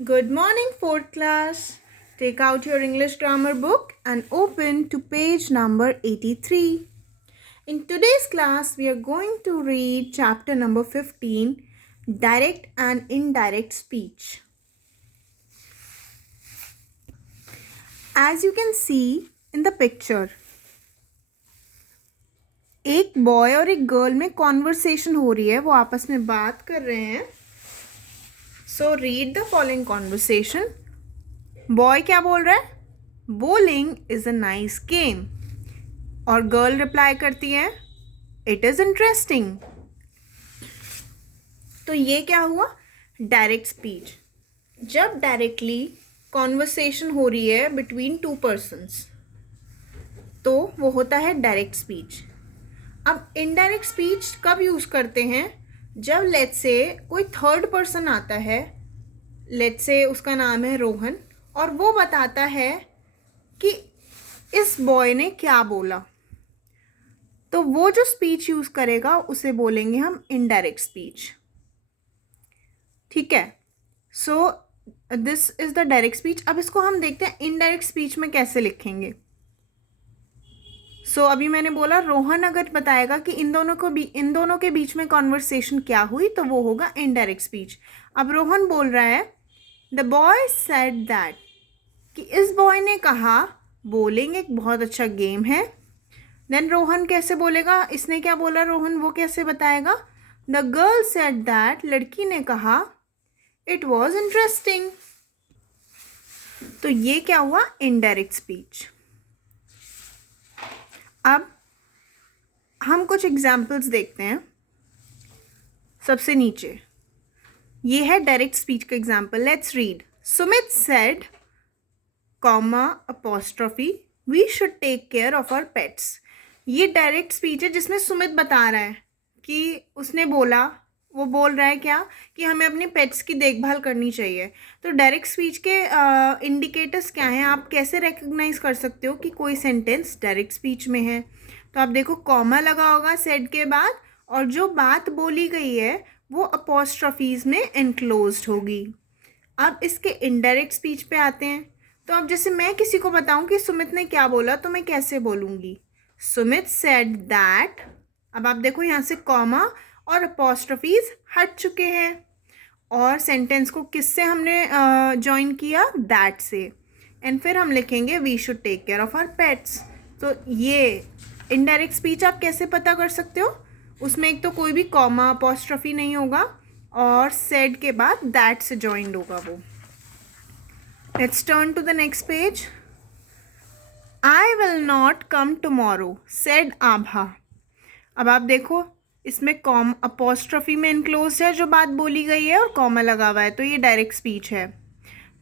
Good morning, fourth class. Take out your English grammar book and open to page number 83. In today's class, we are going to read chapter number 15, Direct and Indirect Speech. As you can see in the picture, एक boy और एक girl में conversation हो रही है, वो आपस में बात कर रहे हैं. So read the following conversation. Boy क्या बोल रहा है? Bowling is a nice game. और गर्ल रिप्लाई करती है, इट इज इंटरेस्टिंग. तो ये क्या हुआ? Direct speech. जब डायरेक्टली कॉन्वर्सेशन हो रही है बिटवीन टू पर्सन्स तो वो होता है डायरेक्ट स्पीच. अब इनडायरेक्ट स्पीच कब यूज करते हैं? जब लेट्स से कोई थर्ड पर्सन आता है, लेट्स से उसका नाम है रोहन, और वो बताता है कि इस बॉय ने क्या बोला, तो वो जो स्पीच यूज करेगा उसे बोलेंगे हम इनडायरेक्ट स्पीच. ठीक है. So this is the direct speech. अब इसको हम देखते हैं इनडायरेक्ट स्पीच में कैसे लिखेंगे. सो अभी मैंने बोला रोहन अगर बताएगा कि इन दोनों के बीच में कॉन्वर्सेशन क्या हुई तो वो होगा इनडायरेक्ट स्पीच. अब रोहन बोल रहा है, द बॉय सेड दैट, कि इस बॉय ने कहा बोलिंग एक बहुत अच्छा गेम है. देन रोहन कैसे बोलेगा, इसने क्या बोला रोहन, वो कैसे बताएगा? द गर्ल सेड दैट, लड़की ने कहा इट वॉज इंटरेस्टिंग. तो ये क्या हुआ? Indirect speech. अब हम कुछ एग्जाम्पल्स देखते हैं. सबसे नीचे ये है डायरेक्ट स्पीच का example. Let's read. Sumit said comma apostrophe we should take care of our pets. ये डायरेक्ट स्पीच है जिसमें सुमित बता रहा है कि उसने बोला, वो बोल रहा है क्या, कि हमें अपने पेट्स की देखभाल करनी चाहिए. तो डायरेक्ट स्पीच के इंडिकेटर्स क्या हैं? आप कैसे रिकग्नाइज कर सकते हो कि कोई सेंटेंस डायरेक्ट स्पीच में है? तो आप देखो कॉमा लगा होगा सेड के बाद, और जो बात बोली गई है वो अपोस्ट्रोफीज में एनक्लोज्ड होगी. अब इसके इनडायरेक्ट स्पीच पे आते हैं. तो अब जैसे मैं किसी को बताऊं कि सुमित ने क्या बोला, तो मैं कैसे बोलूँगी? Sumit said that. अब आप देखो यहाँ से कॉमा और अपोस्ट्रोफीज हट चुके हैं, और सेंटेंस को किससे हमने ज्वाइन किया? दैट से. एंड फिर हम लिखेंगे we should take care of our pets. तो ये इनडायरेक्ट स्पीच आप कैसे पता कर सकते हो? उसमें एक तो कोई भी कॉमा अपोस्ट्रोफी नहीं होगा, और सेड के बाद दैट से ज्वाइंड होगा वो. Let's turn to the next page. I will not come tomorrow said Abha. अब आप देखो इसमें कॉम अपोस्ट्रोफी में इनक्लोज है जो बात बोली गई है, और कॉमा लगा हुआ है, तो ये डायरेक्ट स्पीच है.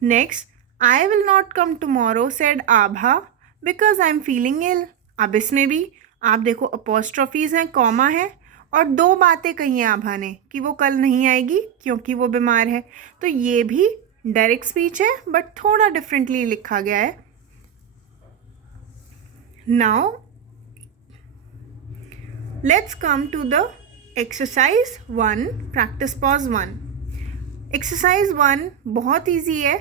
Next, I will not come tomorrow said Abha because I am feeling ill. अब इसमें भी आप देखो अपोस्ट्रोफीज हैं, कॉमा है, और दो बातें कही हैं आभा ने कि वो कल नहीं आएगी क्योंकि वो बीमार है. तो ये भी डायरेक्ट स्पीच है, बट थोड़ा डिफरेंटली लिखा गया है. Now let's come to the exercise 1 practice pause 1. exercise 1 बहुत ईजी है.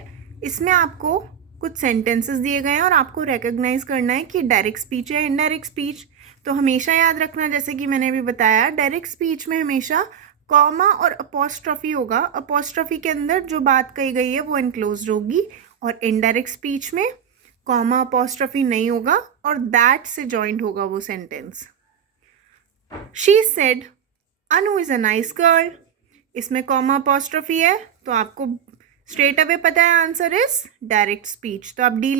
इसमें आपको कुछ सेंटेंसेस दिए गए हैं और आपको रिकग्नाइज करना है कि डायरेक्ट स्पीच है इनडायरेक्ट स्पीच. तो हमेशा याद रखना, जैसे कि मैंने अभी बताया, डायरेक्ट स्पीच में हमेशा कॉमा और अपोस्ट्रोफी होगा. अपोस्ट्रोफी के अंदर जो बात कही गई है वो इनक्लोज्ड होगी, और इनडायरेक्ट स्पीच में कॉमा अपोस्ट्रोफी नहीं होगा और दैट से जॉइंट होगा वो sentence. She said, Anu is a nice girl. इसमें कॉमा अपोस्ट्रोफी है, तो आपको स्ट्रेट अवे पता है आंसर इज डायरेक्ट स्पीच. तो आप डी